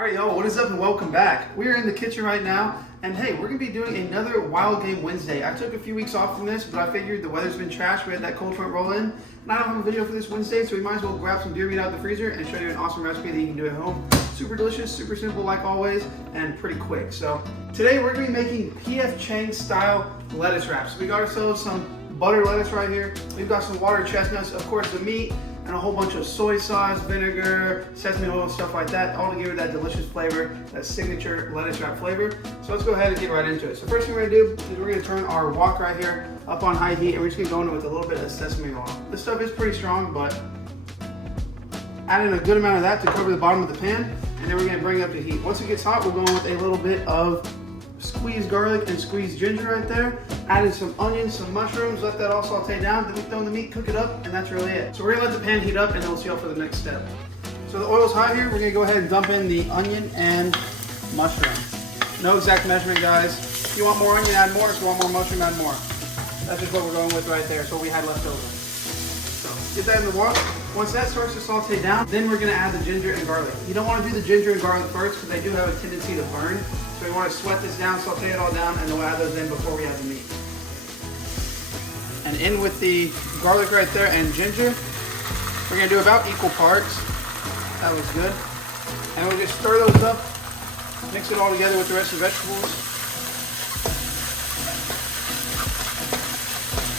Alright y'all, what is up and welcome back. We are in the kitchen right now, and hey, we're going to be doing another Wild Game Wednesday. I took a few weeks off from this, but I figured the weather's been trash. We had that cold front roll in, and I don't have a video for this Wednesday, so we might as well grab some deer meat out of the freezer and show you an awesome recipe that you can do at home. Super delicious, super simple like always, and pretty quick. So today we're going to be making P.F. Chang style lettuce wraps. We got ourselves some butter lettuce right here. We've got some water chestnuts, of course the meat, and a whole bunch of soy sauce, vinegar, sesame oil, stuff like that, all to give it that delicious flavor, that signature lettuce wrap flavor. So let's go ahead and get right into it. So first thing we're gonna do is we're gonna turn our wok right here up on high heat, and we're just gonna go in it with a little bit of sesame oil. This stuff is pretty strong, but add in a good amount of that to cover the bottom of the pan, and then we're gonna bring it up to heat. Once it gets hot, we'll go in with a little bit of squeezed garlic and squeezed ginger right there. Add in some onions, some mushrooms, let that all saute down. Then we throw in the meat, cook it up, and that's really it. So we're gonna let the pan heat up, and then we'll see you for the next step. So the oil's hot here. We're gonna go ahead and dump in the onion and mushroom. No exact measurement, guys. If you want more onion, add more. If you want more mushroom, add more. That's just what we're going with right there. It's what we had left over. So get that in the wok. Once that starts to saute down, then we're gonna add the ginger and garlic. You don't wanna do the ginger and garlic first because they do have a tendency to burn. So we want to sweat this down, saute it all down, and then we'll add those in before we add the meat. And in with the garlic right there and ginger. We're going to do about equal parts. That looks good. And we'll just stir those up, mix it all together with the rest of the vegetables.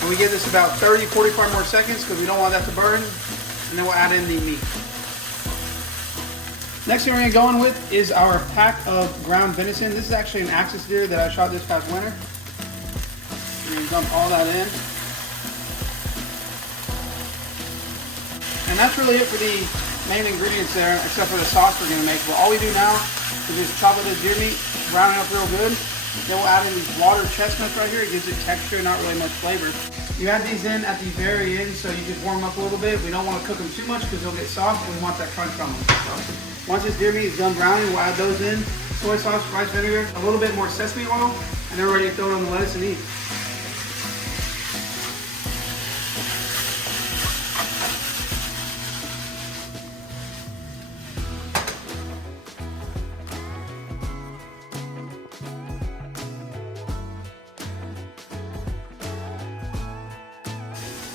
And we give this about 30-45 more seconds because we don't want that to burn. And then we'll add in the meat. Next thing we're going to go in with is our pack of ground venison. This is actually an axis deer that I shot this past winter. We're going to dump all that in. And that's really it for the main ingredients there, except for the sauce we're going to make. But all we do now is just chop up the deer meat, brown it up real good. Then we'll add in these water chestnuts right here. It gives it texture, not really much flavor. You add these in at the very end, so you just warm them up a little bit. We don't want to cook them too much because they'll get soft, and we want that crunch on them. So once this deer meat is done browning, we'll add those in. Soy sauce, rice vinegar, a little bit more sesame oil, and then we're ready to throw it on the lettuce and eat.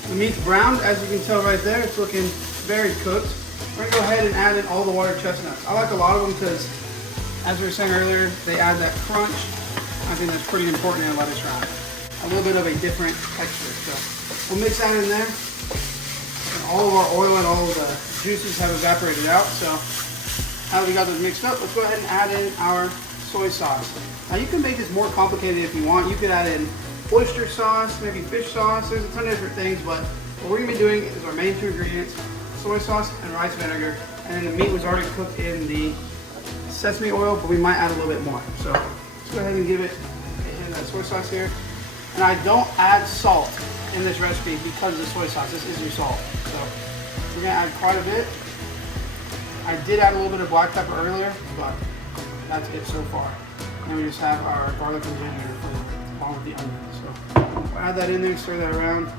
The meat's browned, as you can tell right there. It's looking very cooked. We're going to go ahead and add in all the water chestnuts. I like a lot of them because, as we were saying earlier, they add that crunch. I think that's pretty important in a lettuce wrap. A little bit of a different texture. So we'll mix that in there. And all of our oil and all of the juices have evaporated out. So now that we got those mixed up, let's go ahead and add in our soy sauce. Now you can make this more complicated if you want. You could add in oyster sauce, maybe fish sauce. There's a ton of different things, but what we're going to be doing is our main two ingredients, soy sauce and rice vinegar, and then the meat was already cooked in the sesame oil, but we might add a little bit more. So let's go ahead and give it in that soy sauce here. And I don't add salt in this recipe because of the soy sauce. This is your salt. So we're going to add quite a bit. I did add a little bit of black pepper earlier, but that's it so far. And we just have our garlic and ginger along with the onion. So we'll add that in there, stir that around,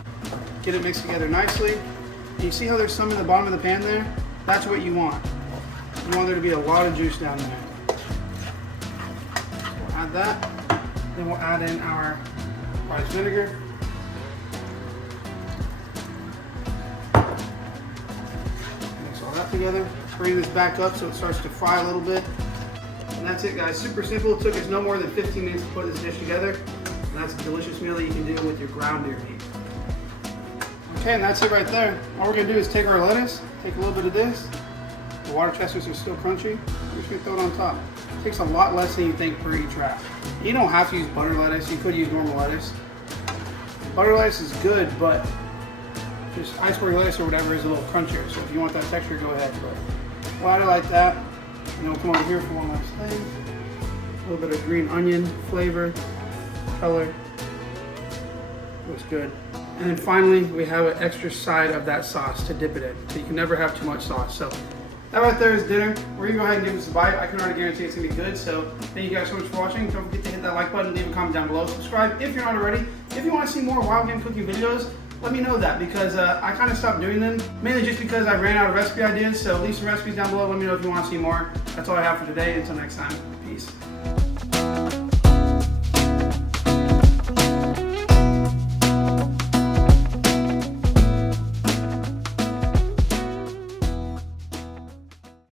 get it mixed together nicely. And you see how there's some in the bottom of the pan there? That's what you want. You want there to be a lot of juice down there. So we'll add that. Then we'll add in our rice vinegar. Mix all that together. Bring this back up so it starts to fry a little bit. And that's it, guys. Super simple. It took us no more than 15 minutes to put this dish together. And that's a delicious meal that you can do with your ground deer meat. Okay, and that's it right there. All we're going to do is take our lettuce, take a little bit of this. The water chestnuts are still crunchy. We're just going to throw it on top. It takes a lot less than you think for each wrap. You don't have to use butter lettuce. You could use normal lettuce. Butter lettuce is good, but just iceberg lettuce or whatever is a little crunchier. So if you want that texture, go ahead. But we'll add it like that. And then we'll come over here for one last thing. A little bit of green onion flavor, color. Looks good. And then finally, we have an extra side of that sauce to dip it in. So you can never have too much sauce. So that right there is dinner. We're gonna go ahead and give this a bite. I can already guarantee it's gonna be good. So thank you guys so much for watching. Don't forget to hit that like button, leave a comment down below. Subscribe if you're not already. If you wanna see more wild game cooking videos, let me know that, because I kind of stopped doing them, mainly just because I ran out of recipe ideas. So leave some recipes down below. Let me know if you want to see more. That's all I have for today. Until next time, peace.